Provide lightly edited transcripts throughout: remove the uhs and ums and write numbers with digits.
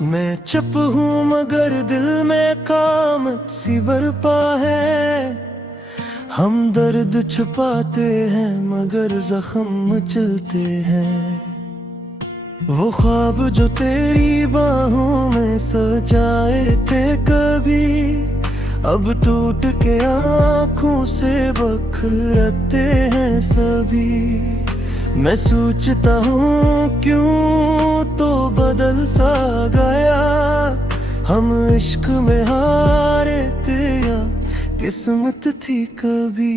मैं चुप हूँ मगर दिल में कामत सी बरपा है। हम दर्द छुपाते हैं मगर जख्म चलते हैं। वो ख्वाब जो तेरी बाहों में सजाए थे कभी, अब टूट के आँखों से बखरते हैं सभी। मैं सोचता हूँ क्यों तो बदल सा गया, हम इश्क में हारे थे या किस्मत थी कभी।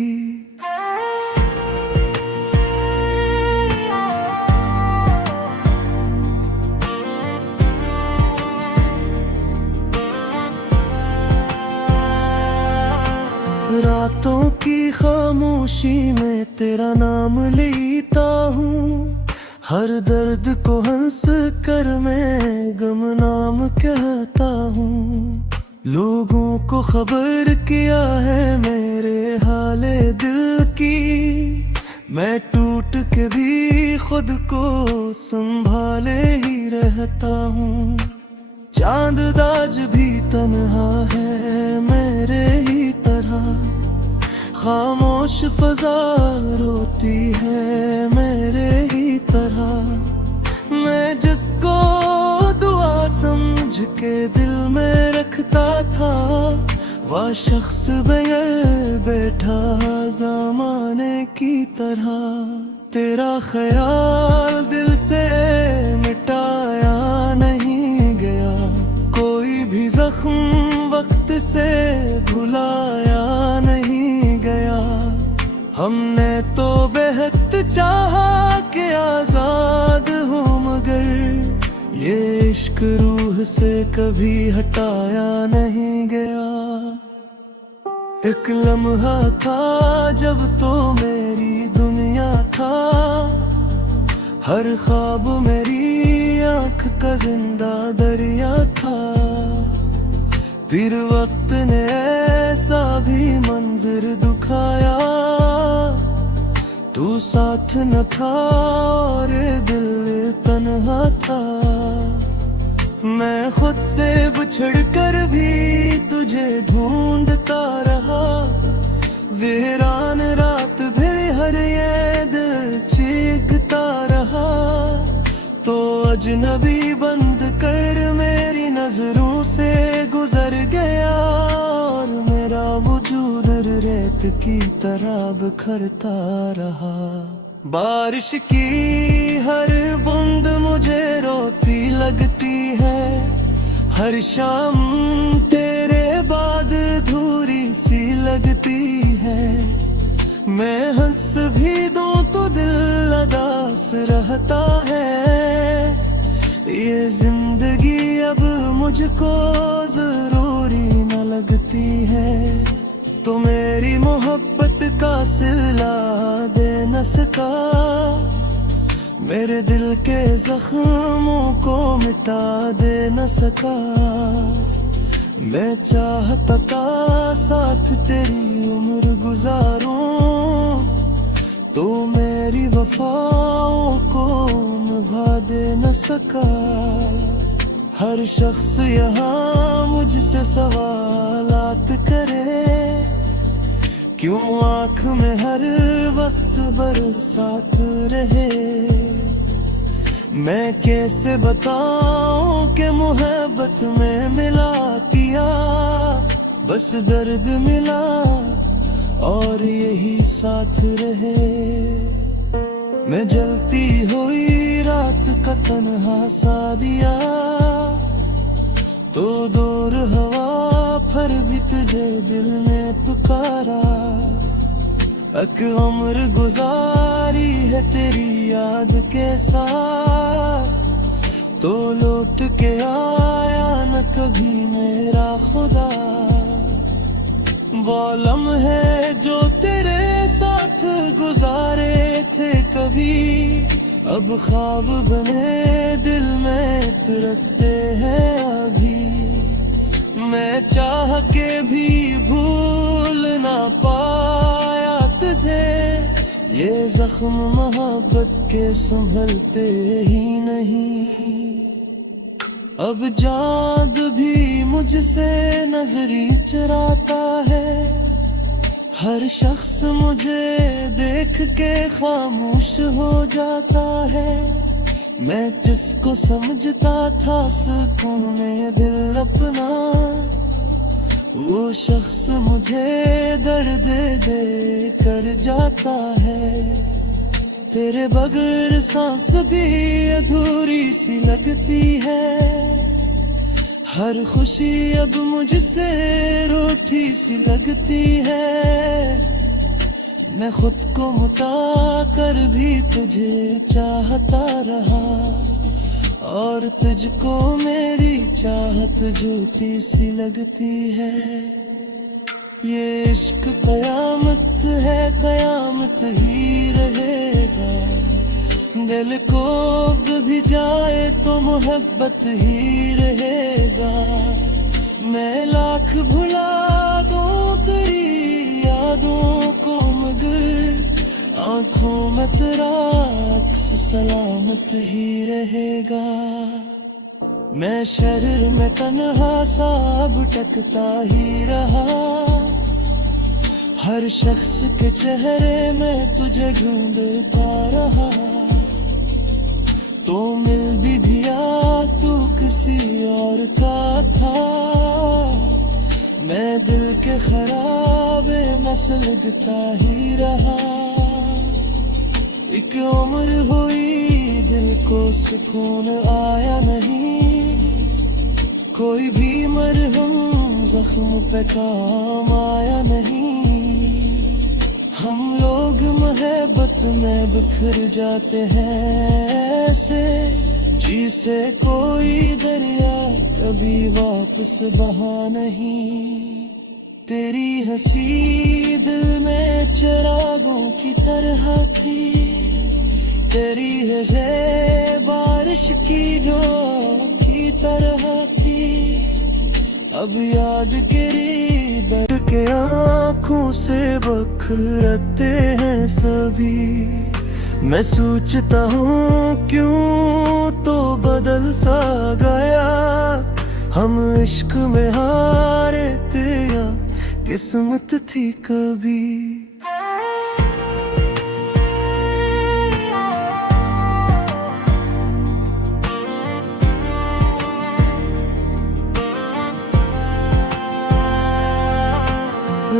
रातों की खामोशी में तेरा नाम लेता हूँ, हर दर्द को हंस कर मैं गुमनाम कहता हूँ। लोगों को खबर किया है मेरे हाले दिल की, मैं टूट के भी खुद को संभाले ही रहता हूँ। चांद आज भी तन्हा है मेरे ही तरह, खामोश फजा रोती है मेरे ही तरह। मैं जिसको दुआ समझ के दिल में रखता था, वह शख्स बगैर बैठा ज़माने की तरह। तेरा ख्याल दिल से मिटाया नहीं गया, कोई भी जख्म वक्त से भुलाया नहीं गया। हमने तो बेहद चाहा कि आजाद हो, मगर ये इश्क रूह से कभी हटाया नहीं गया। एक लम्हा था जब तो मेरी दुनिया था, हर ख्वाब मेरी आँख का जिंदा दरिया था। फिर वक्त ने ऐसा भी मंजर दिखाया, तू साथ न था और दिल तन्हा था। मैं खुद से बिछड़ कर भी तुझे ढूंढता रहा, वीरान रात भी हर ये दिल चीखता रहा। तो अजनबी बंद कर मेरी नजरों से गुजर गया, और मेरा वजूद रेत की तरह बिखरता रहा। बारिश की हर बूंद मुझे रोती लगती है, हर शाम तेरे बाद अधूरी सी लगती है। मैं हंस भी दूं तो दिल उदास रहता है। ये जिंदगी अब मुझको जरूरी न लगती है, तो मेरी मोहब्बत का सिला दे न सका, मेरे दिल के जख्मों को मिटा दे न सका। मैं चाहता था साथ तेरी उम्र गुजारूं, तो मेरी वफाओं को निभा दे न सका। हर शख्स यहाँ मुझसे सवालात करे, क्यों आँख में हर वक्त बरसात रहे। मैं कैसे बताऊं कि मोहब्बत में मिला किया, बस दर्द मिला और यही साथ रहे। मैं जलती हुई रात का तन्हा सा दिया, तो दूर हवा पर भी तुझे दिल ने पुकारा। एक उम्र गुजारी है तेरी याद के साथ, तो लौट के आया न कभी मेरा खुदा। वो लम्हे जो तेरे साथ गुजारे थे कभी, अब ख्वाब बने दिल में फिरते हैं अभी। मैं चाह के भी भूल ना पाया तुझे, ये जख्म मोहब्बत के संभलते ही नहीं। अब चांद भी मुझसे नजरी चुराता है, हर शख्स मुझे देख के खामोश हो जाता है। मैं जिसको समझता था सुकून दिल अपना, वो शख्स मुझे दर्द दे कर जाता है। तेरे बगैर सांस भी अधूरी सी लगती है, हर खुशी अब मुझसे रूठी सी लगती है। मैं खुद को मुटा कर भी तुझे चाहता रहा, और तुझको मेरी चाहत झूठी सी लगती है। ये इश्क कयामत है, कयामत ही रहेगा। दिल को भी जाए तो मोहब्बत ही रहेगा। मैं लाख भुला दूं तेरी यादों को, मगर आंखों में तेरा अक्स सलामत ही रहेगा। मैं शरीर में तन्हा सा भटकता ही रहा, हर शख्स के चेहरे में तुझे ढूंढता रहा। तो मिल भी दिया तू किसी और का था, मैं दिल के खराबे में सुलगता ही रहा। एक उम्र हुई दिल को सुकून आया नहीं, कोई भी मरहम जख्म पे काम आया नहीं। हम लोग मोहब्बत में बिखर जाते हैं ऐसे, जिसे कोई दरिया कभी वापस बहा नहीं। तेरी हंसी दिल में चिरागों की तरह थी, तेरी है बारिश की धूप की तरह थी। अब याद तेरी दर्द के आँखों से बखरते हैं सभी। मैं सोचता हूँ क्यों तो बदल सा गया, हम इश्क में हारे थे या किस्मत थी कभी।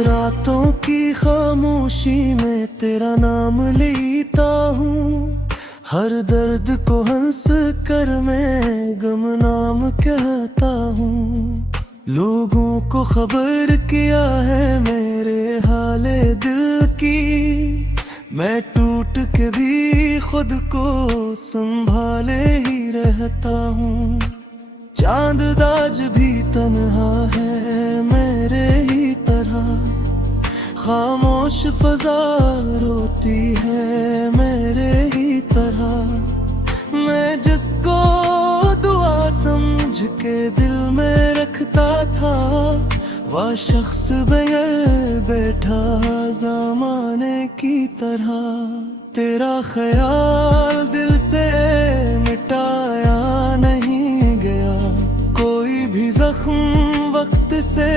रातों की खामोशी में तेरा नाम लेता हूँ, हर दर्द को हंस कर मैं गुमनाम कहता हूँ। लोगों को खबर किया है मेरे हाले दिल की, मैं टूट के भी खुद को संभाले ही रहता हूँ। चांद दाज भी तन्हा है मेरे ही तरह, खामोश फजा रोती है मेरे ही तरह। मैं जिसको दुआ समझ के दिल में रखता था, वह शख्स बगैर बैठा ज़माने की तरह। तेरा ख्याल दिल से मिटाया नहीं गया, कोई भी जख्म वक्त से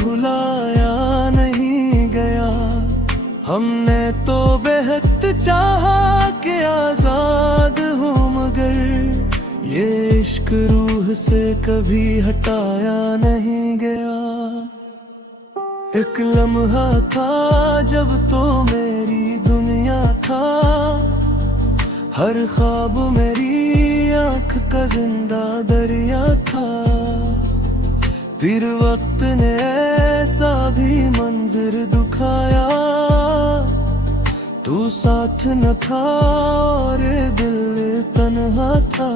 भुलाया नहीं गया। हमने तो बेहद चाहा कि आजाद हो, मगर ये इश्क रूह से कभी हटाया नहीं गया। एक लम्हा था जब तो मेरी दुनिया था, हर ख्वाब मेरी आँख का जिंदा दरिया था। फिर वक्त ने ऐसा भी मंजर दिखाया, तू साथ न था और दिल तन्हा था।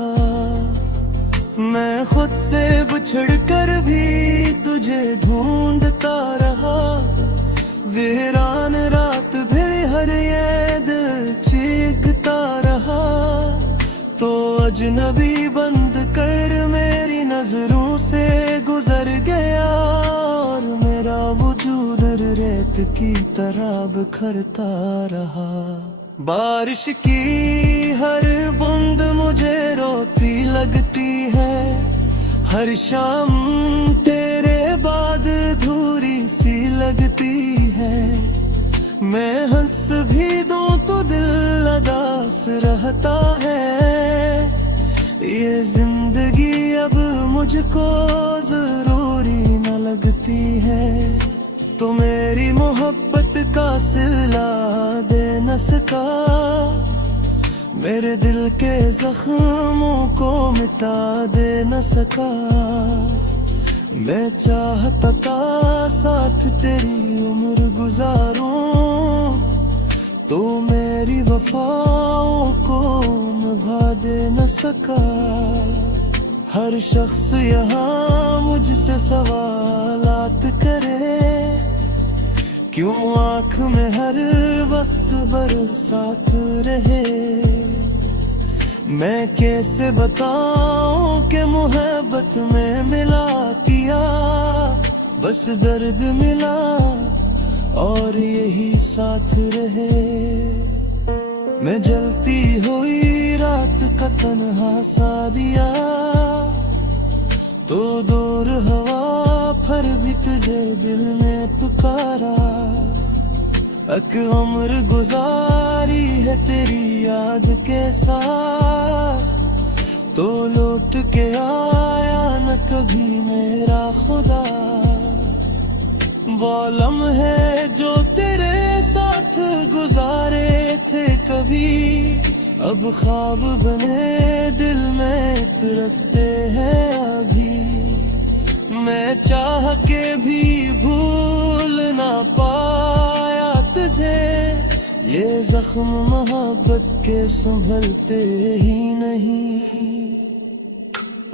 मैं खुद से बिछड़ कर भी तुझे ढूंढता रहा, वीरान रात भी हर ये दिल चीखता रहा। तो अजनबी बंद कर मेरी नजरों से गुजर गया, और मेरा वजूद रेत की तरह बिखरता रहा। बारिश की हर बूंद मुझे रोती लगती है, हर शाम तेरे बाद अधूरी सी लगती है। मैं हंस भी दूं तो दिल उदास रहता है। ये जिंदगी अब मुझको जरूरी न लगती है। तो मेरी मोहब्बत का सिला दे न सका। मेरे दिल के जख्मों को मिटा दे न सका। मैं चाहता था साथ तेरी उम्र गुजारूं, तो मेरी वफाओं को निभा दे न सका। हर शख्स यहाँ मुझसे सवालात करे, क्यों आँख में हर वक्त बरसात रहे। मैं कैसे बताऊं कि मोहब्बत में मिला दिया, बस दर्द मिला और यही साथ रहे। मैं जलती हुई रात का तन्हा सा दिया, तो दूर हवा पर भी तुझे दिल ने पुकारा। अक उम्र गुजारी है तेरी याद के साथ, तो लौट के आया न कभी मेरा खुदा। वो लम्हे जो तेरे साथ गुजारे थे कभी, अब ख्वाब बने दिल में तिरकते हैं अभी। मैं चाह के भी भूल ना पाया तुझे, ये जख्म मोहब्बत के संभलते ही नहीं।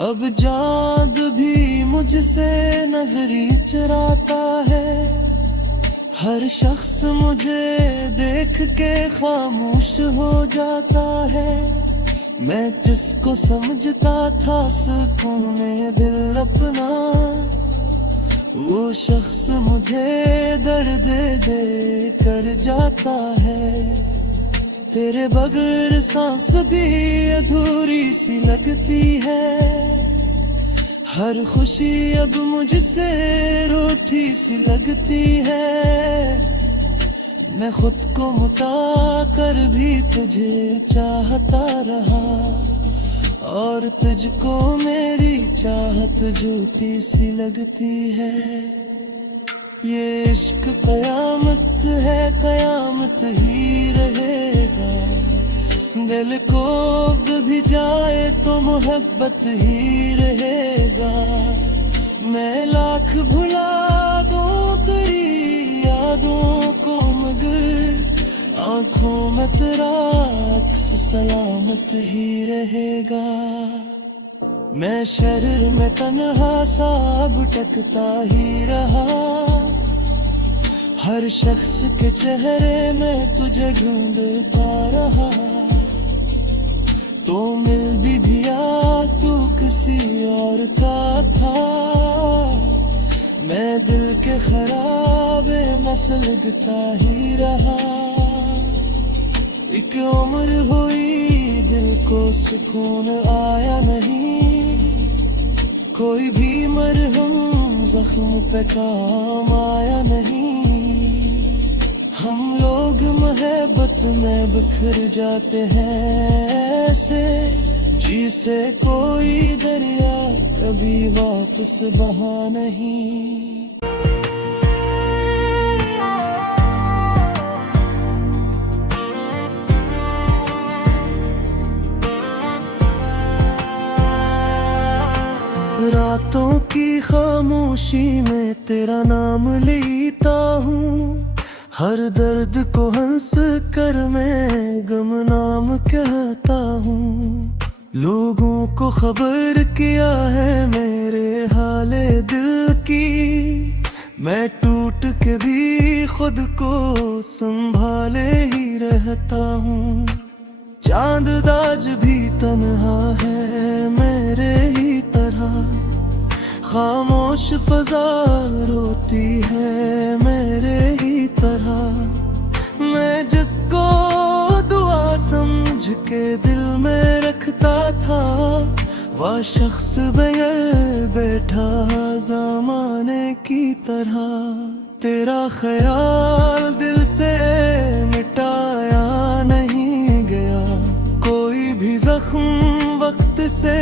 अब चाँद भी मुझसे नजरी चुराता है। हर शख्स मुझे देख के खामोश हो जाता है। मैं जिसको समझता था सुकून दिल अपना, वो शख्स मुझे दर्द दे कर जाता है। तेरे बगैर सांस भी अधूरी सी लगती है। हर खुशी अब मुझसे रूठी सी लगती है। मैं खुद को मुटा कर भी तुझे चाहता रहा, और तुझको मेरी चाहत झूठी सी लगती है। ये इश्क कयामत है, कयामत ही रहेगा। दिल को भी जाए तो मोहब्बत ही रहेगा। मैं लाख भुला दूं तेरी यादों को, मगर आंखों में तेरा अक्स सलामत ही रहेगा। मैं शहर में तन्हा सा भटकता ही रहा। हर शख्स के चेहरे में तुझे ढूंढता रहा। तो मिल भी दिया तू किसी और का था। मैं दिल के खराबे में सुलगता ही रहा। एक उम्र हुई दिल को सुकून आया नहीं। कोई भी मरहम जख्म पे काम आया नहीं। हम लोग मोहब्बत में बिखर जाते हैं ऐसे, जिसे कोई दरिया कभी वापस बहा नहीं। रातों की खामोशी में तेरा नाम लेता हूँ। हर दर्द को हंस कर मैं गुमनाम कहता हूँ। लोगों को खबर किया है मेरे हाले दिल की। मैं टूट के भी खुद को संभाले ही रहता हूँ। चांद आज भी तन्हा है मेरे ही तरह। खामोश फजा रोती है मेरे ही तरह। मैं जिसको दुआ समझ के दिल में रखता था, वह शख्स बगैर बैठा ज़माने की तरह, तेरा ख्याल दिल से मिटाया नहीं गया, कोई भी जख्म वक्त से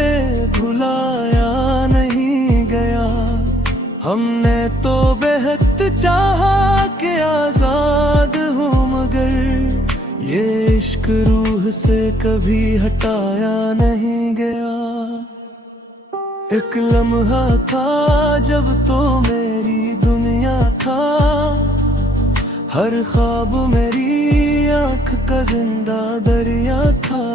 भुलाया नहीं गया। हमने तो बेहद चाहा कि आजाद हूँ, मगर ये इश्क रूह से कभी हटाया नहीं गया। एक लम्हा था जब तो मेरी दुनिया था, हर ख्वाब मेरी आँख का जिंदा दरिया था।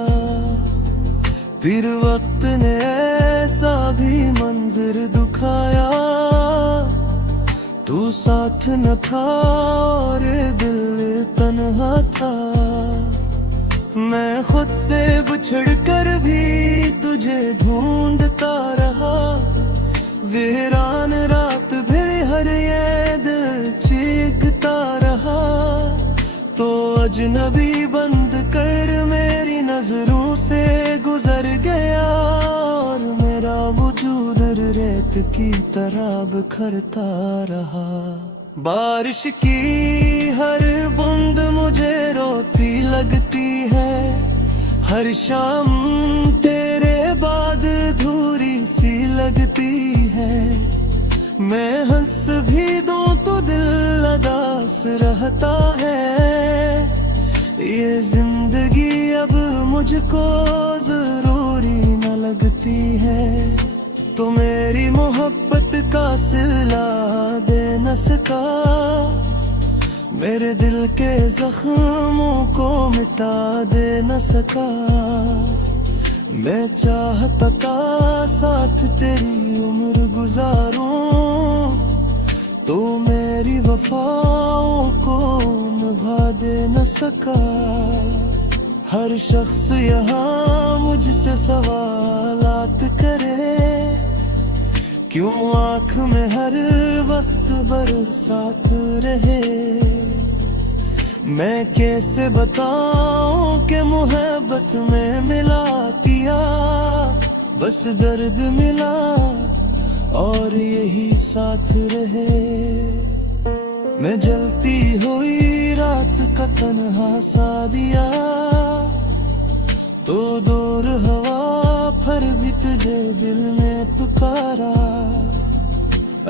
फिर वक्त ने ऐसा भी मंजर दिखाया, तू साथ न था और दिल तन्हा था। मैं खुद से बिछड़ कर भी तुझे ढूंढता रहा, वीरान रात भी हर ये दिल चीखता रहा। तो अजनबी बंद कर मेरी नजरों से गुजर गया, और मेरा वजूद रेत की तरह बिखरता रहा। बारिश की हर बूंद मुझे रोती लगती है, हर शाम तेरे बाद अधूरी सी लगती है। मैं हंस भी दूं तो दिल उदास रहता है, ये जिंदगी अब मुझको जरूरी न लगती है। तो मेरी मोहब्बत का सिला दे न सका, मेरे दिल के जख्मों को मिटा दे न सका। मैं चाहता था साथ तेरी उम्र गुजारूं, तो मेरी वफाओं को निभा दे न सका। हर शख्स यहाँ मुझसे सवालात करे, क्यों आँख में हर वक्त बरसात रहे। मैं कैसे बताऊं कि मोहब्बत में मिला दिया, बस दर्द मिला और यही साथ रहे। मैं जलती हुई रात का तन्हा सा दिया, तो दूर हवा पर भी तुझे दिल ने पुकारा।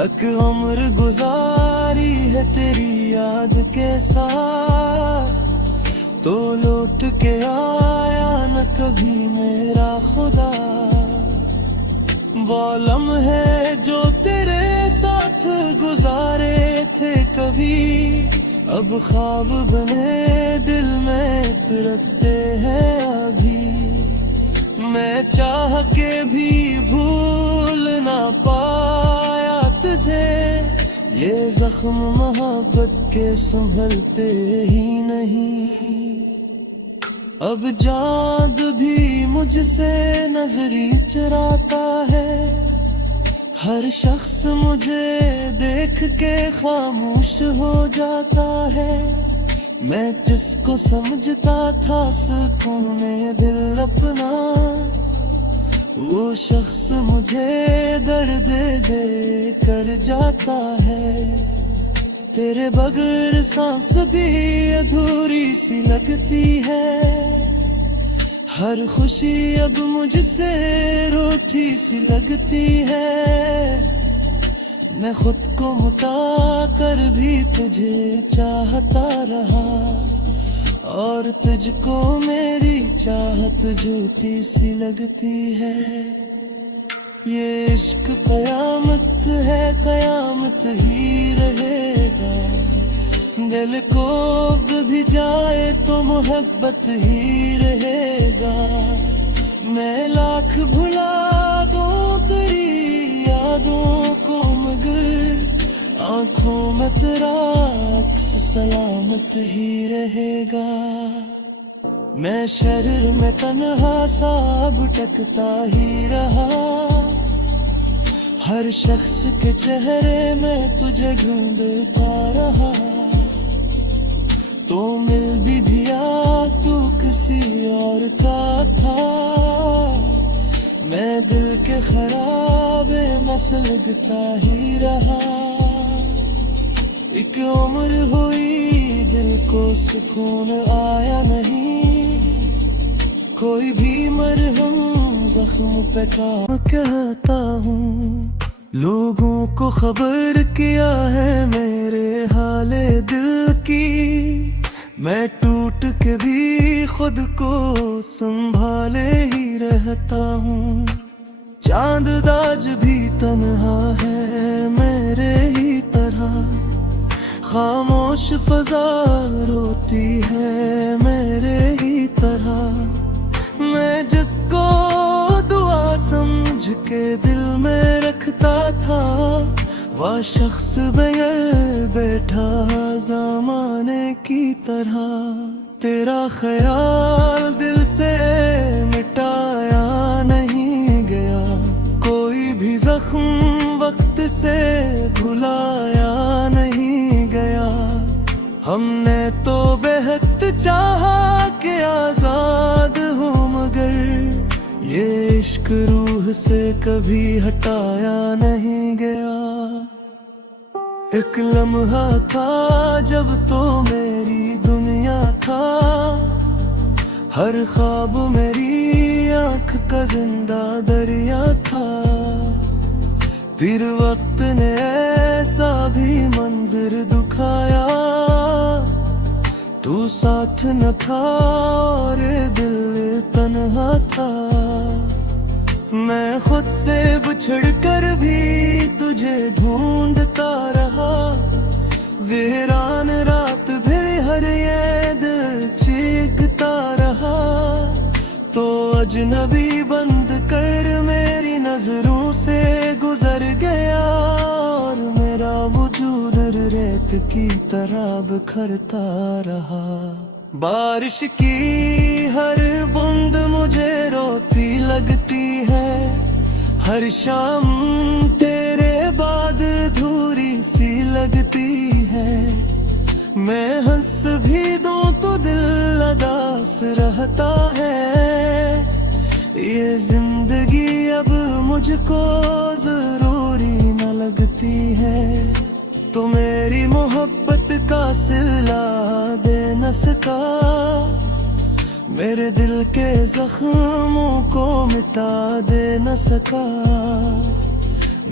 एक उम्र गुजारी है तेरी याद के साथ, तो लौट के आया न कभी मेरा खुदा। वो लम्हे जो तेरे साथ गुजारे थे कभी, अब ख्वाब बने दिल में तिरकते हैं अभी। मैं चाह के भी भूल ना पाया तुझे, ये जख्म मोहब्बत के संभलते ही नहीं। अब चाँद भी मुझसे नजरी चुराता है, हर शख्स मुझे देख के खामोश हो जाता है। मैं जिसको समझता था सुकून दिल अपना, वो शख्स मुझे दर्द दे कर जाता है। तेरे बगैर सांस भी अधूरी सी लगती है, हर खुशी अब मुझसे रूठी सी लगती है। मैं खुद को मुटा कर भी तुझे चाहता रहा, और तुझको मेरी चाहत झूठी सी लगती है। ये इश्क कयामत है, कयामत ही रहेगा। दिल को भी जाए तो मोहब्बत ही रहेगा। मैं लाख भुला दूं तेरी यादों को, मगर आंखों में तेरा अक्स सलामत ही रहेगा। मैं शरीर में तन्हा सा भटकता ही रहा, हर शख्स के चेहरे में तुझे ढूंढता रहा। तो मिल भी दिया तू किसी और का था, मैं दिल के खराबे में सुलगता ही रहा। एक उम्र हुई दिल को सुकून आया नहीं, कोई भी मरहम जख्म पे काम कहता हूँ। लोगों को खबर किया है मेरे हाले दिल की, मैं टूट के भी खुद को संभाले ही रहता हूँ। चांद आज भी तन्हा है मेरे ही तरह, खामोश फजा रोती है मेरे ही तरह। मैं जिसको दुआ समझ के दिल में रखता था, वह शख्स बगैर बैठा ज़माने की तरह। तेरा ख्याल दिल से मिटाया नहीं गया, कोई भी जख्म वक्त से भुलाया नहीं गया। हमने तो बेहद चाहा कि आज़ाद हूँ, मगर ये इश्क रूह से कभी हटाया नहीं गया। एक लम्हा था जब तो मेरी दुनिया था, हर ख्वाब मेरी आँख का जिंदा दरिया था। फिर वक्त ने ऐसा भी मंजर दिखाया, तू साथ न था और दिल तन्हा था। मैं खुद से बिछड़ कर भी तुझे ढूंढता रहा, वीरान रात भी हर ये दिल चीखता रहा। तो अजनबी बंद कर मेरी नजरों से गुजर गया, और मेरा वजूद रेत की तरह बिखरता रहा। बारिश की हर बूंद मुझे रोती लगती है, हर शाम तेरे बाद अधूरी सी लगती है। मैं हंस भी दूं तो दिल उदास रहता है, ये जिंदगी अब मुझको जरूरी न लगती है। तो मेरी मोहब्बत का सिला दे न सका, मेरे दिल के जख्मों को मिटा दे न सका।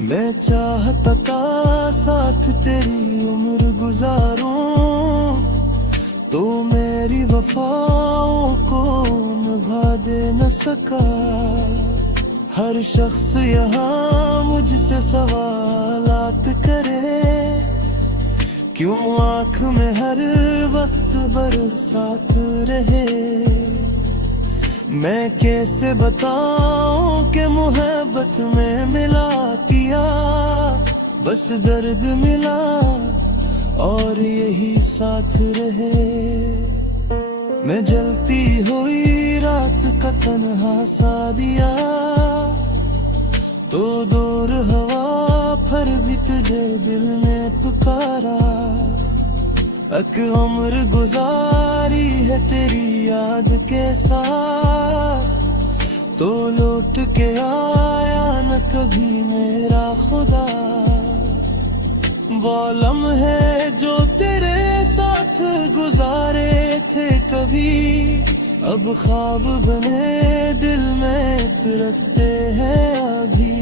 मैं चाहता था साथ तेरी उम्र गुजारूं, तो मेरी वफाओं को निभा दे न सका। हर शख्स यहाँ मुझसे सवालात करे, क्यों आँख में हर वक्त बरसात रहे। मैं कैसे बताऊं कि मोहब्बत में मिला पिया, बस दर्द मिला और यही साथ रहे। मैं जलती हुई रात का तन्हा सा दिया, तो दूर हवा पर भी तुझे दिल ने पुकारा। एक उम्र गुजारी है तेरी याद के साथ, तो लौट के आया न कभी मेरा खुदा। वो लम्हे जो तेरे साथ गुजारे थे कभी, अब ख्वाब बने दिल में फिरते हैं अभी।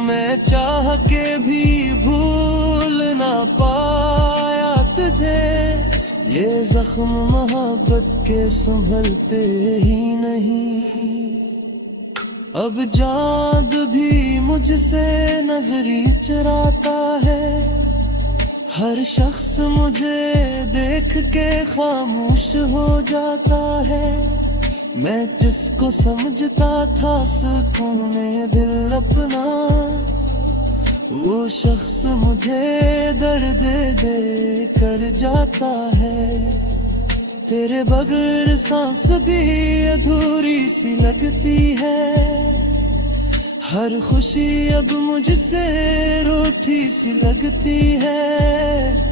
मैं चाह के भी भूल ना पाया तुझे, ये जख्म मोहब्बत के संभलते ही नहीं। अब चाँद भी मुझसे नजरी चुराता है, हर शख्स मुझे देख के खामोश हो जाता है। मैं जिसको समझता था सुकून दिल अपना, वो शख्स मुझे दर्द दे कर जाता है। तेरे बगैर सांस भी अधूरी सी लगती है, हर खुशी अब मुझसे रूठी सी लगती है।